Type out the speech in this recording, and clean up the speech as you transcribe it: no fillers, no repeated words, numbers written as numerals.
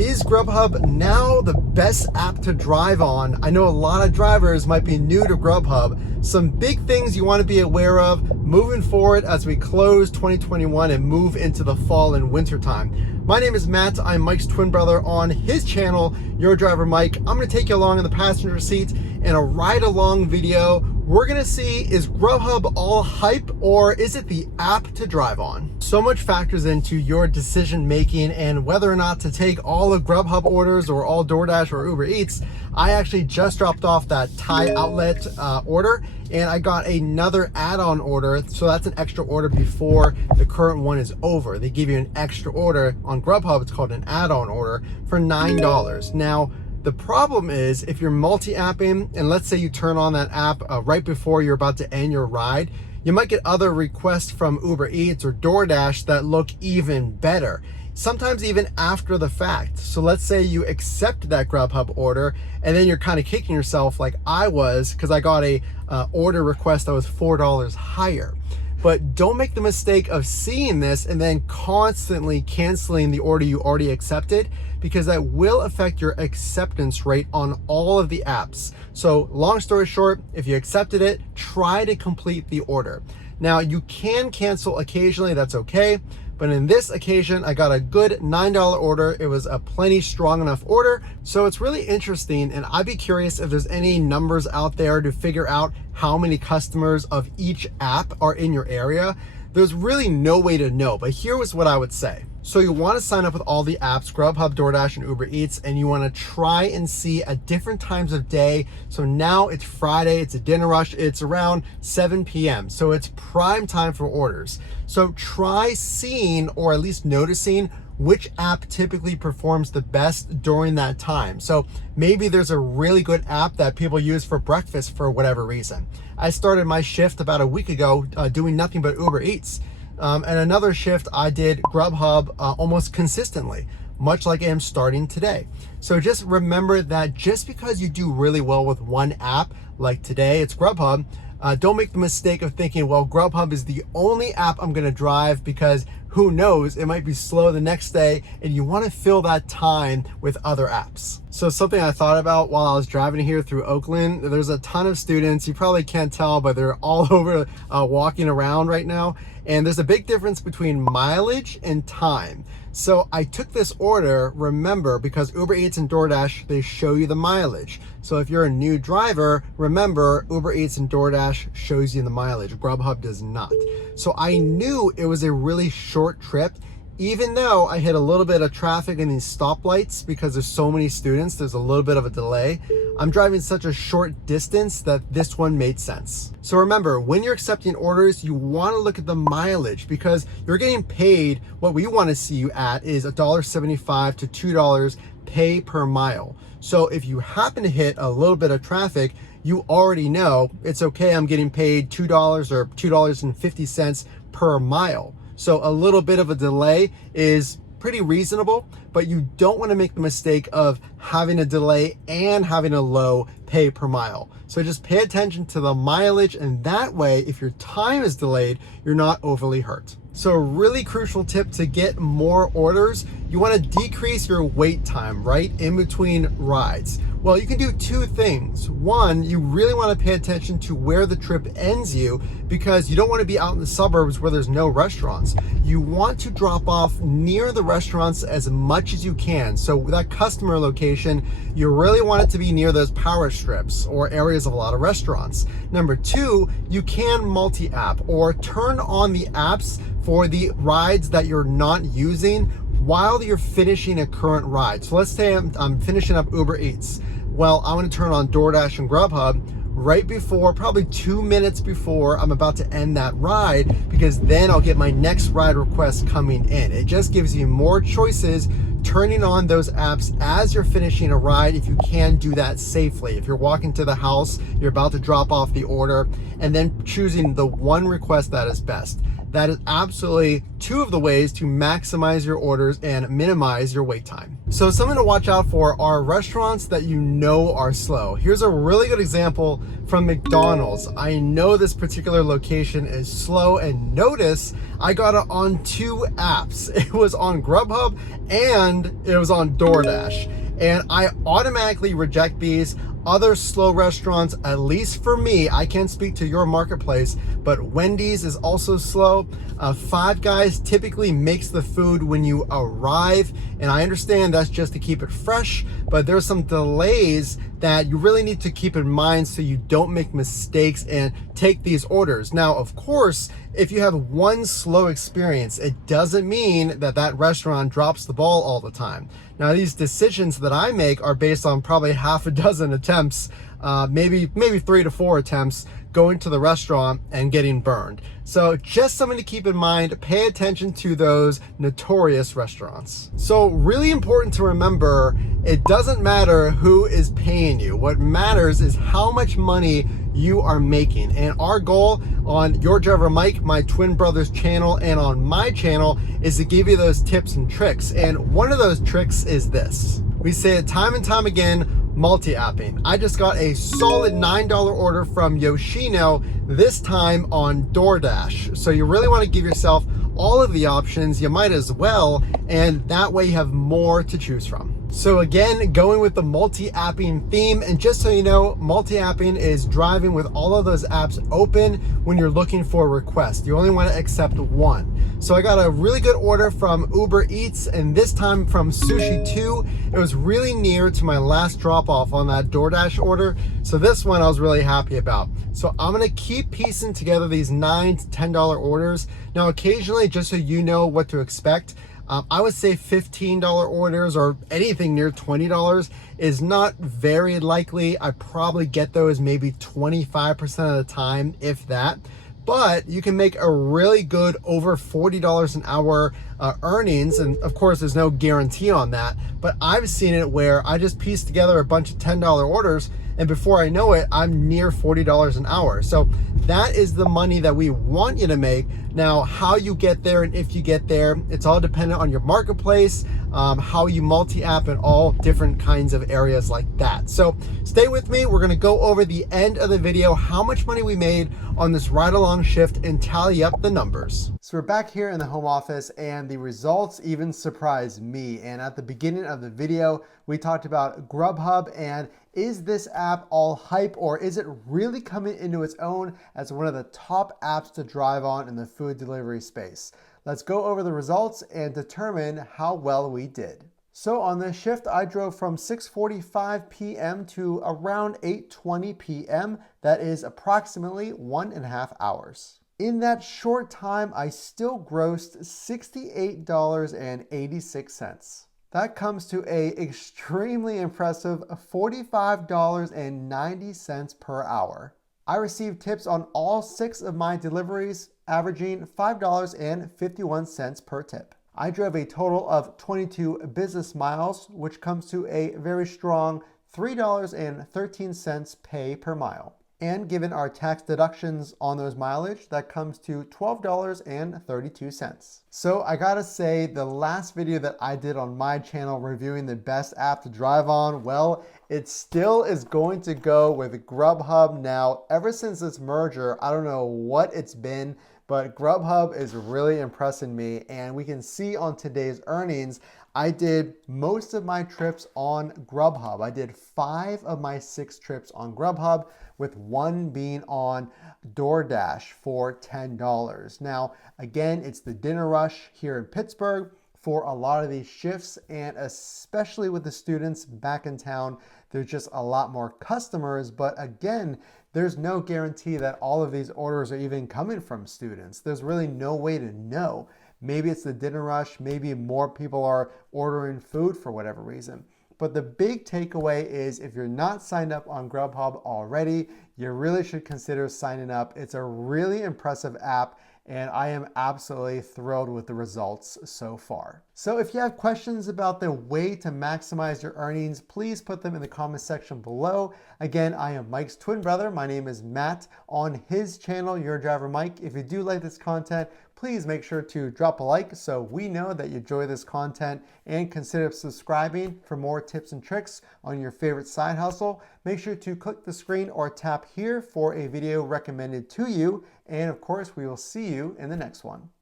Is Grubhub now the best app to drive on? I know a lot of drivers might be new to Grubhub. Some big things you want to be aware of moving forward as we close 2021 and move into the fall and winter time. My name is Matt. I'm Mike's twin brother on his channel, Your Driver Mike. I'm going to take you along in the passenger seat in a ride along video. We're gonna see, is Grubhub all hype or is it the app to drive on? So much factors into your decision making and whether or not to take all of Grubhub orders or all DoorDash or Uber Eats. I actually just dropped off that Thai outlet order and I got another add-on order. So that's an extra order before the current one is over. They give you an extra order on Grubhub. It's called an add-on order for $9. Now, the problem is if you're multi-apping and let's say you turn on that app right before you're about to end your ride, you might get other requests from Uber Eats or DoorDash that look even better, sometimes even after the fact. So let's say you accept that Grubhub order and then you're kind of kicking yourself like I was because I got a order request that was $4 higher. But don't make the mistake of seeing this and then constantly canceling the order you already accepted, because that will affect your acceptance rate on all of the apps. So long story short, if you accepted it, try to complete the order. Now you can cancel occasionally, that's okay. But in this occasion, I got a good $9 order. It was a plenty strong enough order. So it's really interesting. And I'd be curious if there's any numbers out there to figure out how many customers of each app are in your area. There's really no way to know, but here was what I would say. So you want to sign up with all the apps, Grubhub, DoorDash, and Uber Eats, and you want to try and see at different times of day. So now it's Friday, it's a dinner rush, it's around 7 p.m. So it's prime time for orders. So try seeing, or at least noticing, which app typically performs the best during that time. So maybe there's a really good app that people use for breakfast for whatever reason. I started my shift about a week ago doing nothing but Uber Eats. And another shift I did Grubhub almost consistently, much like I am starting today. So just remember that just because you do really well with one app, like today it's Grubhub, don't make the mistake of thinking, well, Grubhub is the only app I'm gonna drive because who knows, it might be slow the next day and you wanna fill that time with other apps. So something I thought about while I was driving here through Oakland, there's a ton of students, you probably can't tell, but they're all over walking around right now. And there's a big difference between mileage and time. So I took this order, remember, because Uber Eats and DoorDash, they show you the mileage. So if you're a new driver, remember, Uber Eats and DoorDash shows you the mileage. Grubhub does not. So I knew it was a really short trip, even though I hit a little bit of traffic in these stoplights because there's so many students, there's a little bit of a delay. I'm driving such a short distance that this one made sense. So remember, when you're accepting orders, you want to look at the mileage because you're getting paid. What we want to see you at is $1.75 to $2 pay per mile. So if you happen to hit a little bit of traffic, you already know it's okay, I'm getting paid $2 or $2.50 per mile. So a little bit of a delay is pretty reasonable, but you don't want to make the mistake of having a delay and having a low pay per mile. So just pay attention to the mileage, and that way, if your time is delayed, you're not overly hurt. So a really crucial tip to get more orders, you want to decrease your wait time right in between rides. Well, you can do two things. One, you really want to pay attention to where the trip ends you because you don't want to be out in the suburbs where there's no restaurants. You want to drop off near the restaurants as much as you can. So that customer location, you really want it to be near those power strips or areas of a lot of restaurants. Number two, you can multi-app or turn on the apps for the rides that you're not using while you're finishing a current ride. So let's say I'm finishing up Uber Eats. Well, I want to turn on DoorDash and Grubhub right before, probably 2 minutes before I'm about to end that ride, because then I'll get my next ride request coming in. It just gives you more choices turning on those apps as you're finishing a ride if you can do that safely. If you're walking to the house, you're about to drop off the order, and then choosing the one request that is best. that is absolutely two of the ways to maximize your orders and minimize your wait time. So something to watch out for are restaurants that you know are slow. Here's a really good example from McDonald's. I know this particular location is slow, and notice I got it on two apps. It was on Grubhub and it was on DoorDash. And I automatically reject these. Other slow restaurants, at least for me, I can't speak to your marketplace, but Wendy's is also slow. Five Guys typically makes the food when you arrive, and I understand that's just to keep it fresh, but there's some delays that you really need to keep in mind so you don't make mistakes and take these orders. Now, of course, if you have one slow experience, it doesn't mean that that restaurant drops the ball all the time. Now, these decisions that I make are based on probably half a dozen attempts, maybe 3 to 4 attempts going to the restaurant and getting burned. So just something to keep in mind, pay attention to those notorious restaurants. So really important to remember, it doesn't matter who is paying you. What matters is how much money you are making. And our goal on Your Driver Mike, my twin brother's channel, and on my channel is to give you those tips and tricks. And one of those tricks is this. We say it time and time again, multi-apping. I just got a solid $9 order from Yoshino, this time on DoorDash. So you really want to give yourself all of the options, you might as well, and that way you have more to choose from. So again, going with the multi-apping theme, and just so you know, multi-apping is driving with all of those apps open when you're looking for a request. You only want to accept one. So I got a really good order from Uber Eats, and this time from Sushi 2. It was really near to my last drop off on that DoorDash order. So this one I was really happy about. So I'm gonna keep piecing together these $9 to $10 orders. Now occasionally, just so you know what to expect, I would say $15 orders or anything near $20 is not very likely. I probably get those maybe 25% of the time, if that. But you can make a really good over $40 an hour earnings. And of course, there's no guarantee on that. But I've seen it where I just piece together a bunch of $10 orders, and before I know it, I'm near $40 an hour. So that is the money that we want you to make. Now, how you get there and if you get there, it's all dependent on your marketplace, how you multi-app, and all different kinds of areas like that. So stay with me. We're gonna go over the end of the video, how much money we made on this ride-along shift, and tally up the numbers. So we're back here in the home office, and the results even surprised me. And at the beginning of the video, we talked about Grubhub, and is this app all hype, or is it really coming into its own as one of the top apps to drive on in the food delivery space? Let's go over the results and determine how well we did. So on this shift, I drove from 6:45 p.m. to around 8:20 p.m. That is approximately 1.5 hours. In that short time, I still grossed $68.86. That comes to an extremely impressive $45.90 per hour. I received tips on all 6 of my deliveries, averaging $5.51 per tip. I drove a total of 22 business miles, which comes to a very strong $3.13 pay per mile. And given our tax deductions on those mileage, that comes to $12.32. So I gotta say, the last video that I did on my channel reviewing the best app to drive on, well, it still is going to go with Grubhub. Now, ever since this merger, I don't know what it's been, but Grubhub is really impressing me. And we can see on today's earnings, I did most of my trips on Grubhub. I did 5 of my 6 trips on Grubhub, with 1 being on DoorDash for $10. Now, again, it's the dinner rush here in Pittsburgh for a lot of these shifts, and especially with the students back in town, there's just a lot more customers. But again, there's no guarantee that all of these orders are even coming from students. There's really no way to know. Maybe it's the dinner rush, maybe more people are ordering food for whatever reason. But the big takeaway is, if you're not signed up on Grubhub already, you really should consider signing up. It's a really impressive app, and I am absolutely thrilled with the results so far. So if you have questions about the way to maximize your earnings, please put them in the comment section below. Again, I am Mike's twin brother. My name is Matt on his channel, Your Driver Mike. If you do like this content, please make sure to drop a like so we know that you enjoy this content, and consider subscribing for more tips and tricks on your favorite side hustle. Make sure to click the screen or tap here for a video recommended to you. And of course, we will see you in the next one.